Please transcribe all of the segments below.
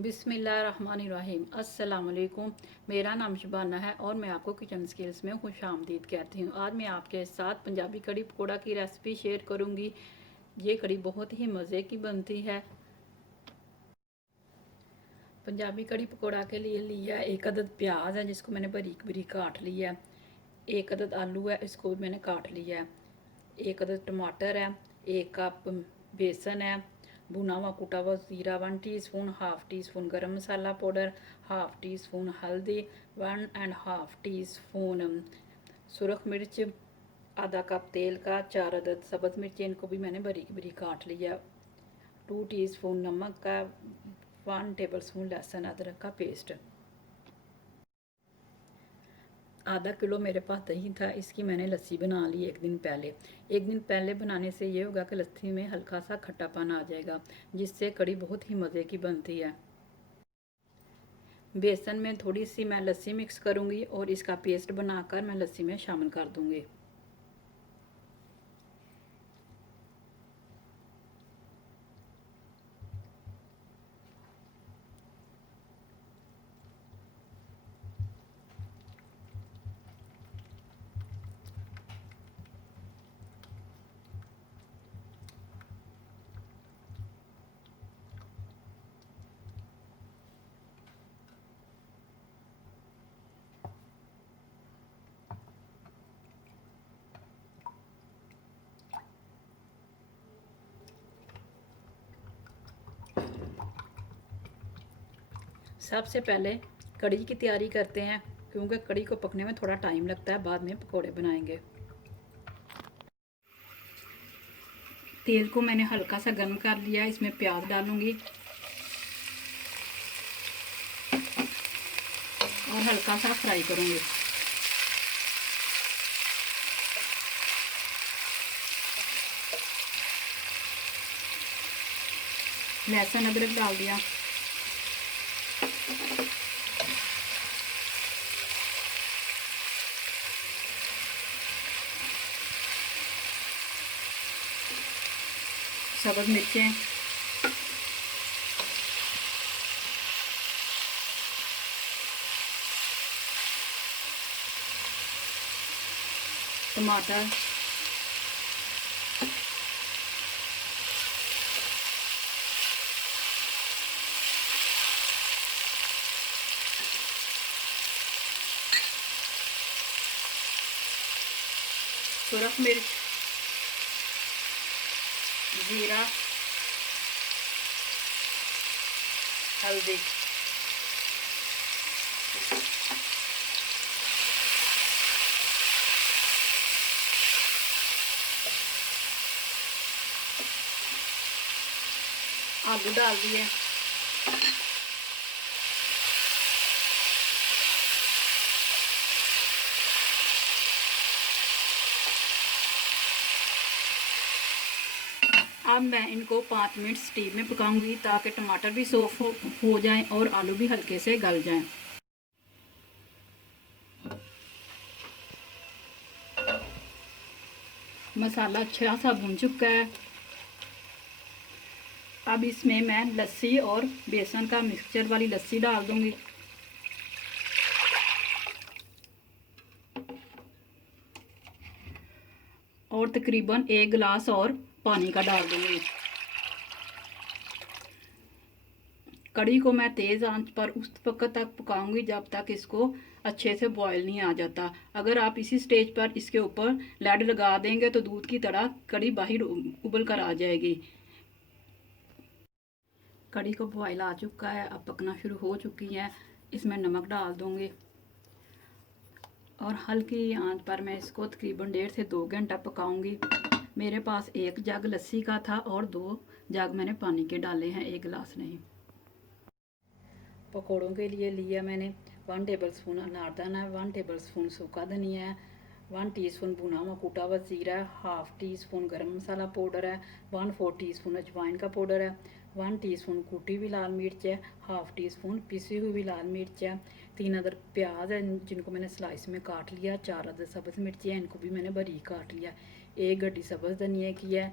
बिस्मिल्लाहिर्रहमानिर्रहीम। अस्सलाम वालेकुम। मेरा नाम शबाना है और मैं आपको किचन स्किल्स में खुश आमदीद कहती हूँ। आज मैं आपके साथ पंजाबी कड़ी पकौड़ा की रेसिपी शेयर करूँगी। ये कड़ी बहुत ही मज़े की बनती है। पंजाबी कड़ी पकौड़ा के लिए लिया है 1 अदद प्याज है जिसको मैंने बारीक बारीक काट लिया है। 1 अदद आलू है, इसको भी मैंने काट लिया है। 1 अदद टमाटर है। 1 कप बेसन है। भुना हुआ कुटा हुआ ज़ीरा 1 टीस्पून, हाफ़ टी स्पून गरम मसाला पाउडर, हाफ़ टी स्पून हल्दी, 1.5 टीस्पून सुरख मिर्च, आधा कप तेल का, 4 अदद सब्ज़ मिर्ची, इनको भी मैंने बारीक बारीक काट लिया। 2 टीस्पून नमक का, 1 टेबल स्पून लहसुन अदरक का पेस्ट। आधा किलो मेरे पास दही था, इसकी मैंने लस्सी बना ली एक दिन पहले। एक दिन पहले बनाने से ये होगा कि लस्सी में हल्का सा खट्टापन आ जाएगा, जिससे कड़ी बहुत ही मज़े की बनती है। बेसन में थोड़ी सी मैं लस्सी मिक्स करूँगी और इसका पेस्ट बनाकर मैं लस्सी में शामिल कर दूँगी। सबसे पहले कड़ी की तैयारी करते हैं, क्योंकि कड़ी को पकने में थोड़ा टाइम लगता है, बाद में पकोड़े बनाएंगे। तेल को मैंने हल्का सा गर्म कर लिया, इसमें प्याज डालूंगी और हल्का सा फ्राई करूंगी। लहसुन अदरक डाल दिया। सब्ज़ मिर्चें, टमाटर, सुरख मिर्च, जीरा, हल्दी। आलू डाल दिए। अब मैं इनको 5 मिनट स्टीम में पकाऊंगी, ताकि टमाटर भी सॉफ्ट हो जाएं और आलू भी हल्के से गल जाएं। मसाला अच्छा सा भुन चुका है। अब इसमें मैं लस्सी और बेसन का मिक्सचर वाली लस्सी डाल दूंगी। और तकरीबन 1 गिलास और पानी का डाल दूंगी। कड़ी को मैं तेज़ आंच पर उस वक्त तक पकाऊंगी जब तक इसको अच्छे से बॉयल नहीं आ जाता। अगर आप इसी स्टेज पर इसके ऊपर लैड लगा देंगे तो दूध की तरह कड़ी बाहर उबल कर आ जाएगी। कड़ी को बॉयल आ चुका है, अब पकना शुरू हो चुकी है। इसमें नमक डाल दूंगी और हल्की आंच पर मैं इसको तकरीबन 1.5 से 2 घंटा पकाऊंगी। मेरे पास 1 जग लस्सी का था और 2 जग मैंने पानी के डाले हैं, 1 गिलास नहीं। पकौड़ों के लिए लिया मैंने 1 टेबल स्पून अनारदाना है, 1 टेबल स्पून सूखा धनिया है, 1 टीस्पून भुना हुआ कुटा हुआ जीरा है, हाफ़ टी स्पून गरम मसाला पाउडर है, 1/4 टीस्पून अजवाइन का पाउडर है, 1 टीस्पून कूटी हुई लाल मिर्च है, हाफ़ टी स्पून पिसी हुई लाल मिर्च है, 3 अदर प्याज है जिनको मैंने स्लाइस में काट लिया, 4 अदर सब्ज़ मिर्ची है, इनको भी मैंने बारीक काट लिया, 1 गड्डी सब्ज़ धनिया की है,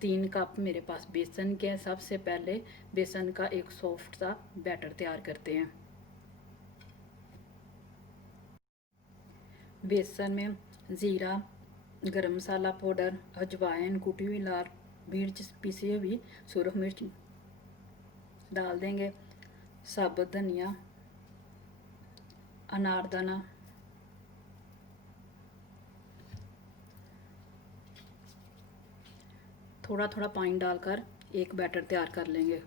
3 कप मेरे पास बेसन के हैं। सबसे पहले बेसन का एक सॉफ्ट सा बैटर तैयार करते हैं। बेसन में ज़ीरा, गरम मसाला पाउडर, अजवाइन, कुटी हुई लाल मिर्च, पिसी हुई सुरख मिर्च डाल देंगे, साबुत धनिया, अनारदाना, थोड़ा थोड़ा पानी डालकर एक बैटर तैयार कर लेंगे।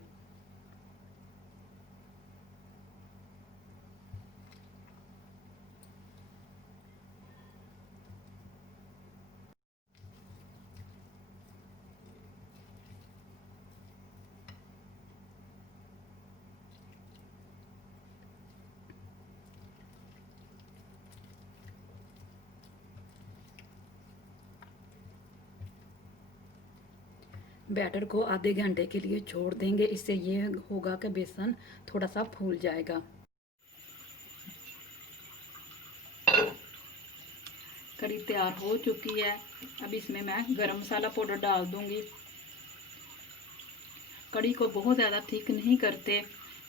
बैटर को आधे घंटे के लिए छोड़ देंगे। इससे ये होगा कि बेसन थोड़ा सा फूल जाएगा। कड़ी तैयार हो चुकी है। अब इसमें मैं गरम मसाला पाउडर डाल दूंगी। कड़ी को बहुत ज़्यादा थिक नहीं करते,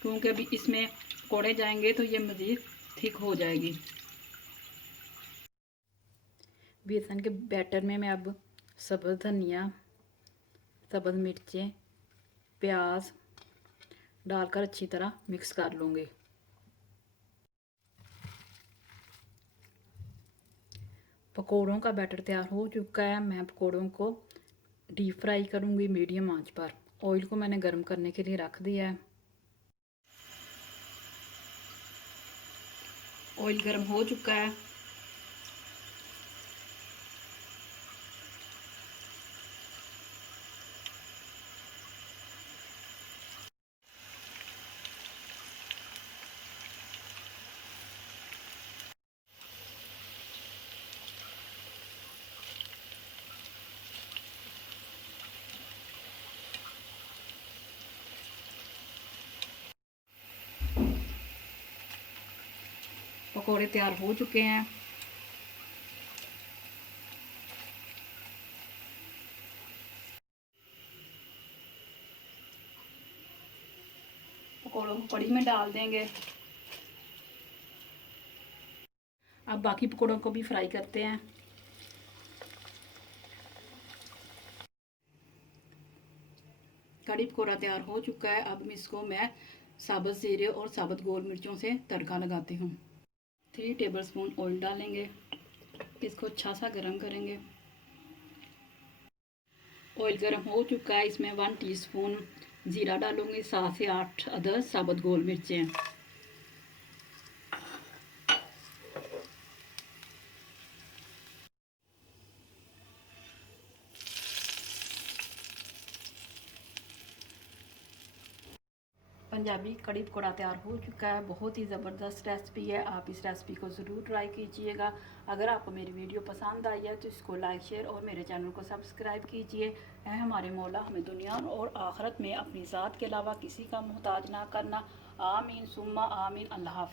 क्योंकि अभी इसमें पकौड़े जाएंगे तो ये मज़ीद थिक हो जाएगी। बेसन के बैटर में मैं अब सब्ज़ धनिया, सब्ज़ मिर्चें, प्याज डालकर अच्छी तरह मिक्स कर लूँगी। पकोड़ों का बैटर तैयार हो चुका है। मैं पकोड़ों को डीप फ्राई करूँगी मीडियम आंच पर। ऑयल को मैंने गर्म करने के लिए रख दिया है। ऑयल गर्म हो चुका है। पकोड़े तैयार हो चुके हैं। पकोड़ों को कड़ी में डाल देंगे। अब बाकी पकोड़ों को भी फ्राई करते हैं। कड़ी पकौड़ा तैयार हो चुका है। अब इसको मैं साबुत जीरे और साबुत गोल मिर्चों से तड़का लगाती हूँ। 3 टेबलस्पून ऑयल डालेंगे। इसको अच्छा सा गरम करेंगे। ऑयल गरम हो चुका है। इसमें 1 टीस्पून जीरा डालूंगी, 7 से 8 अदर साबुत गोल मिर्चें। पंजाबी कड़ी पकौड़ा तैयार हो चुका है। बहुत ही ज़बरदस्त रेसिपी है। आप इस रेसिपी को ज़रूर ट्राई कीजिएगा। अगर आपको मेरी वीडियो पसंद आई है तो इसको लाइक शेयर और मेरे चैनल को सब्सक्राइब कीजिए। है हमारे मौला हमें दुनिया और आखिरत में अपनी ज़ात के अलावा किसी का मोहताज ना करना। आमीन सुम्मा आमीन। अल्लाह हाफ़िज़।